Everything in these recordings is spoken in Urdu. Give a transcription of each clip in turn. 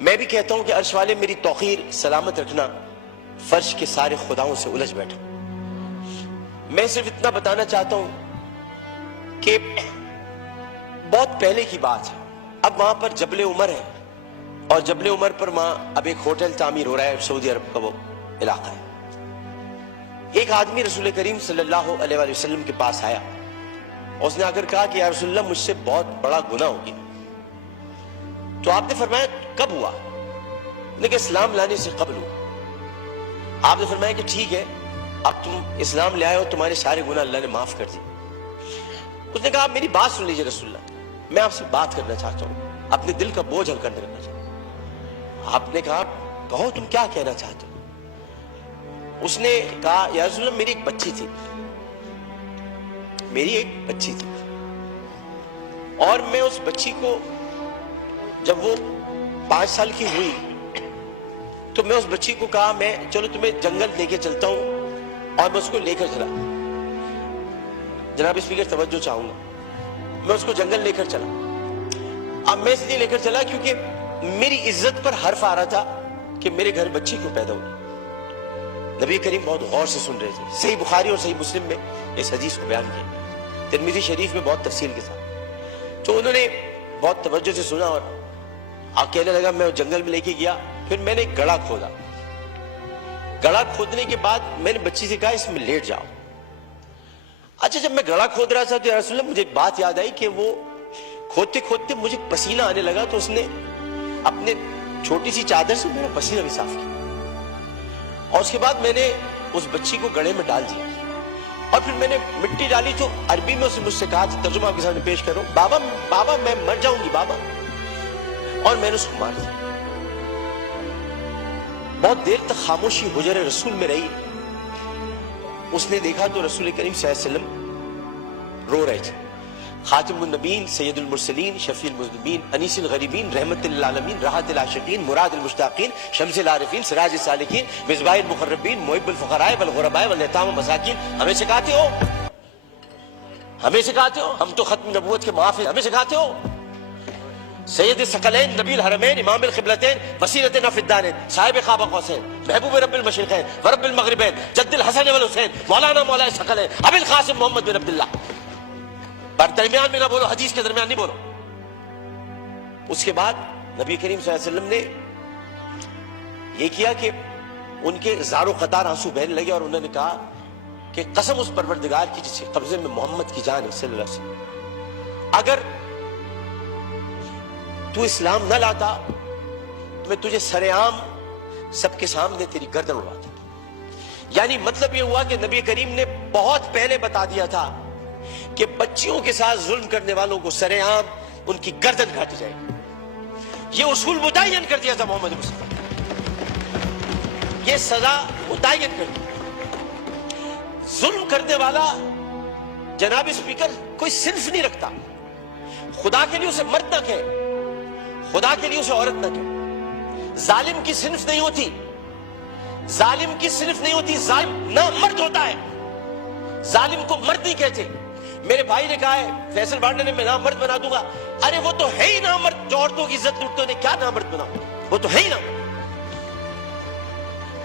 میں بھی کہتا ہوں کہ عرش والے میری توقیر سلامت رکھنا، فرش کے سارے خداؤں سے الجھ بیٹھا۔ میں صرف اتنا بتانا چاہتا ہوں کہ بہت پہلے کی بات ہے، اب وہاں پر جبل عمر ہے، اور جبل عمر پر وہاں اب ایک ہوٹل تعمیر ہو رہا ہے، سعودی عرب کا وہ علاقہ ہے۔ ایک آدمی رسول کریم صلی اللہ علیہ وآلہ وسلم کے پاس آیا، اس نے آ کر کہا کہ یا رسول اللہ مجھ سے بہت بڑا گناہ ہو گیا۔ تو آپ نے فرمایا کب ہوا؟ لیکن اسلام لانے سے قبل ہوا۔ آپ نے فرمایا کہ ٹھیک ہے، اب تم اسلام لے آئے ہو، تمہارے سارے گناہ اللہ نے معاف کر دیے۔ اس نے کہا میری بات سن لیجیے رسول اللہ، میں آپ سے بات کرنا چاہتا ہوں، اپنے دل کا بوجھ ہلکا کرنا چاہتا ہوں۔ آپ نے کہا کہو تم کیا کہنا چاہتے ہو؟ اس نے کہا یا رسول اللہ میری ایک بچی تھی، میری ایک بچی تھی، اور میں اس بچی کو جب وہ 5 سال کی ہوئی تو میں اس بچی کو کہا میں چلو تمہیں جنگل لے کے چلتا ہوں، اور میں اس کو لے کر چلا۔ جناب اسپیکر توجہ چاہوں گا، میں اس کو جنگل لے کر چلا۔ اب میں اس لیے لے کر چلا کیونکہ میری عزت پر حرف آ رہا تھا کہ میرے گھر بچی کیوں پیدا ہوئی۔ نبی کریم بہت غور سے سن رہے تھے، صحیح بخاری اور صحیح مسلم میں اس حدیث کو بیان کیا، ترمذی شریف میں بہت تفصیل کے ساتھ۔ تو انہوں نے بہت توجہ سے سنا اور کہنے لگا میں جنگل میں لے کے گیا، پھر میں نے ایک گڑھا کھودا۔ گڑھا کھودنے کے بعد میں نے بچی سے کہا اس میں لیٹ جاؤ۔ اچھا جب میں گڑھا کھود رہا تھا تو یا رسول اللہ مجھے ایک بات یاد آئی کہ وہ کھودتے کھودتے مجھے پسینہ آنے لگا، تو اس نے اپنے چھوٹی سی چادر سے میرا پسینہ بھی صاف کیا، اور اس کے بعد میں نے اس بچی کو گڑھے میں ڈال دیا، اور پھر میں نے مٹی ڈالی تو عربی میں اسے مجھ سے کہا، ترجمہ آپ کے سامنے پیش کروں، بابا بابا میں مر جاؤں گی بابا، اور میں نے اس کو مار دیا۔ بہت دیر تک خاموشی حجر رسول میں رہی۔ اس نے دیکھا تو رسول کریم صلی اللہ علیہ وسلم رو رہے تھے۔ خاتم النبیین، سید المرسلین، شفیع المذنبین، انیس الغریبین، رحمت للعالمین، راحت العاشقین، مراد المشتاقین، شمس العارفین، سراج السالکین، مصباح المقربین، محب الفقراء والغرباء والیتام والمساکین، ہمیں سکھاتے ہو، ہمیں سکھاتے ہو، ہم تو ختم نبوت کے محافظ، ہمیں سکھاتے ہو۔ سید الثقلین، نبی الحرمین، امام القبلتین، وسیلتنا فی الدارین، صاحب قاب قوسین، محبوب رب المشرقین ورب المغربین، جد الحسن والحسین، مولانا مولا الثقلین، ابی القاسم محمد بن عبداللہ۔ پر درمیان میں نہ بولو، حدیث کے درمیان نہیں بولو۔ اس کے بعد نبی کریم صلی اللہ علیہ وسلم نے یہ کیا کہ ان کے زار و قطار آنسو بہنے لگے، اور انہوں نے کہا کہ قسم اس پروردگار کی جس کے قبضے میں محمد کی جان ہے صلی اللہ علیہ وسلم، اگر تو اسلام نہ لاتا تو میں تجھے سر عام سب کے سامنے تیری گردن اڑاتا۔ یعنی مطلب یہ ہوا کہ نبی کریم نے بہت پہلے بتا دیا تھا کہ بچیوں کے ساتھ ظلم کرنے والوں کو سر عام ان کی گردن کاٹی جائے گی۔ یہ اصول متعین کر دیا تھا محمد مصطفیٰ، یہ سزا متعین کر دی۔ ظلم کرنے والا جناب اسپیکر کوئی صنف نہیں رکھتا، خدا کے لیے اسے مرد نہ کہے، خدا کے لیے اسے عورت نہ کہے۔ ظالم کی صنف نہیں ہوتی، ظالم کی صنف نہیں ہوتی، ظالم نہ مرد ہوتا ہے، ظالم کو مرد نہیں کہتے۔ میرے بھائی نے کہا ہے فیصل بانڈے نے میں نامرد بنا دوں گا، ارے وہ تو ہے ہی نامرد، جو عورتوں کی عزت لوٹتے نے کیا نامرد بنا، وہ تو ہے ہی نامرد۔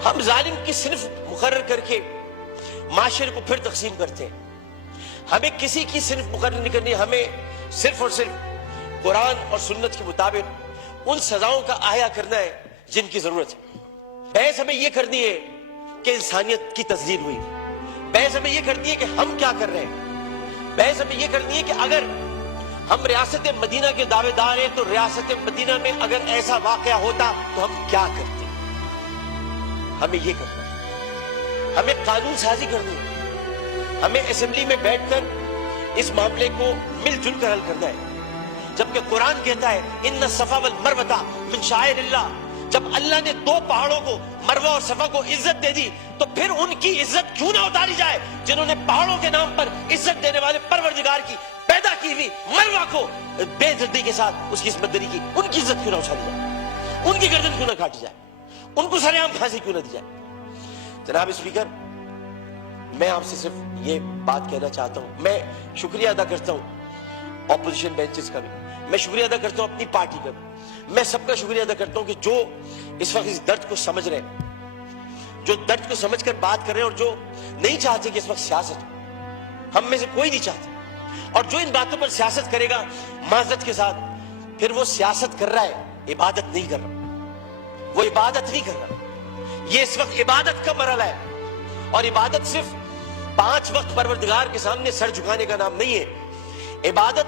ہم ظالم کی صنف مقرر کر کے معاشرے کو پھر تقسیم کرتے ہیں۔ ہمیں کسی کی صنف مقرر نہیں کرنی، ہمیں صرف اور صرف قرآن اور سنت کے مطابق ان سزاؤں کا احیا کرنا ہے جن کی ضرورت ہے۔ بحث ہمیں یہ کرنی ہے کہ انسانیت کی تذلیل ہوئی، بحث ہمیں یہ کرنی ہے کہ ہم کیا کر رہے ہیں، بحث ہمیں یہ کرنی ہے کہ اگر ہم ریاست مدینہ کے دعوے دار ہیں تو ریاست مدینہ میں اگر ایسا واقعہ ہوتا تو ہم کیا کرتے۔ ہمیں یہ کرنا ہے، ہمیں قانون سازی کرنی ہے، ہمیں اسمبلی میں بیٹھ کر اس معاملے کو مل جل کر حل کرنا ہے۔ جبکہ قرآن کہتا ہے ان الصفا والمروہ من شعائر اللہ، جب اللہ نے 2 پہاڑوں کو مروہ اور صفا کو عزت دے دی تو پھر ان کی عزت کیوں نہ اتاری جائے، جنہوں نے پہاڑوں کے نام پر عزت دینے والے پروردگار کی پیدا کی ہوئی مروہ کو بے عزتی کے ساتھ اس کی عصمت دری کی، ان کی عزت کیوں نہ اچھالی جائے، ان کی گردن کیوں نہ کاٹی جائے، ان کو سر عام پھانسی کیوں نہ دی جائے۔ جناب اسپیکر، میں آپ سے صرف یہ بات کہنا چاہتا ہوں، میں شکریہ ادا کرتا ہوں اپوزیشن بینچز کا بھی، میں شکریہ ادا کرتا ہوں اپنی پارٹی کا بھی، میں سب کا شکریہ ادا کرتا ہوں کہ جو اس وقت اس درد کو سمجھ رہے ہیں, جو درد کو سمجھ کر بات کر رہے ہیں, اور جو نہیں چاہتے کہ اس وقت سیاست ہو. ہم میں سے کوئی نہیں چاہتا, اور جو ان باتوں پر سیاست کرے گا معذرت کے ساتھ, پھر وہ سیاست کر رہا ہے, عبادت نہیں کر رہا. وہ عبادت نہیں کر رہا. یہ اس وقت عبادت کا مرحلہ ہے, اور عبادت صرف 5 وقت پروردگار کے سامنے سر جھکانے کا نام نہیں ہے. عبادت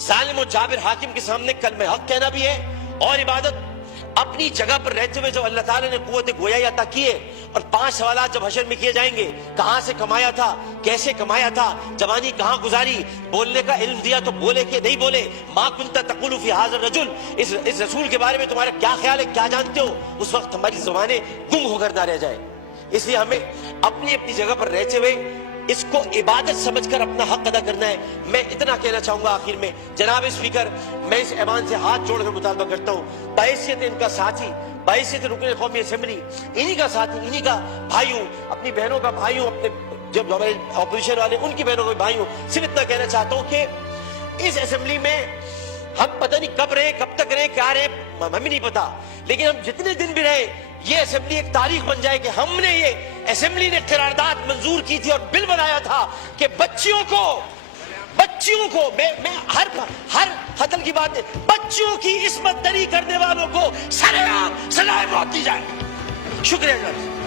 ظالم و جابر حاکم کے سامنے کلمہ حق کہنا بھی ہے, اور عبادت اپنی جگہ پر رہتے ہوئے جو اللہ تعالیٰ نے قوت گویا عطا کی ہے, اور 5 سوالات جب حشر میں کیے جائیں گے, کہاں سے کمایا تھا, کیسے کمایا تھا, جوانی کہاں گزاری, بولنے کا علم دیا تو بولے کہ نہیں بولے, ما کنت تقول فی ھذا الرجل, اس رسول کے بارے میں تمہارا کیا خیال ہے, کیا جانتے ہو, اس وقت ہماری زبانیں گم ہو کر نہ رہ جائیں. اس لیے ہمیں اپنی اپنی جگہ پر رہتے ہوئے اس کو عبادت سمجھ کر اپنا حق ادا کرنا ہے. میں اتنا کہنا چاہوں گا آخر میں, جناب اسپیکر, میں اس ایوان سے ہاتھ جوڑ کر مطالبہ کرتا ہوں, بحیثیت ان کا ساتھی, بحیثیت رکن قومی اسمبلی, انہی کا ساتھی, انہی کا بھائی ہوں, اپنی بہنوں کا بھائی ہوں, اپنے جب ہمارے اپوزیشن والے ان کی بہنوں کا بھائی ہوں, صرف اتنا کہنا چاہتا ہوں کہ اس اسمبلی میں ہم پتہ نہیں کب رہے, کب تک رہے, کیا رہے, ہمیں نہیں پتا, لیکن ہم جتنے دن بھی رہے, یہ اسمبلی ایک تاریخ بن جائے کہ ہم نے, یہ اسمبلی نے قرارداد منظور کی تھی اور بل بنایا تھا کہ بچیوں کو میں ہر قتل کی بات ہے, بچیوں کی عصمت دری کرنے والوں کو سرعام سزائے موت دی جائے. شکریہ جناب.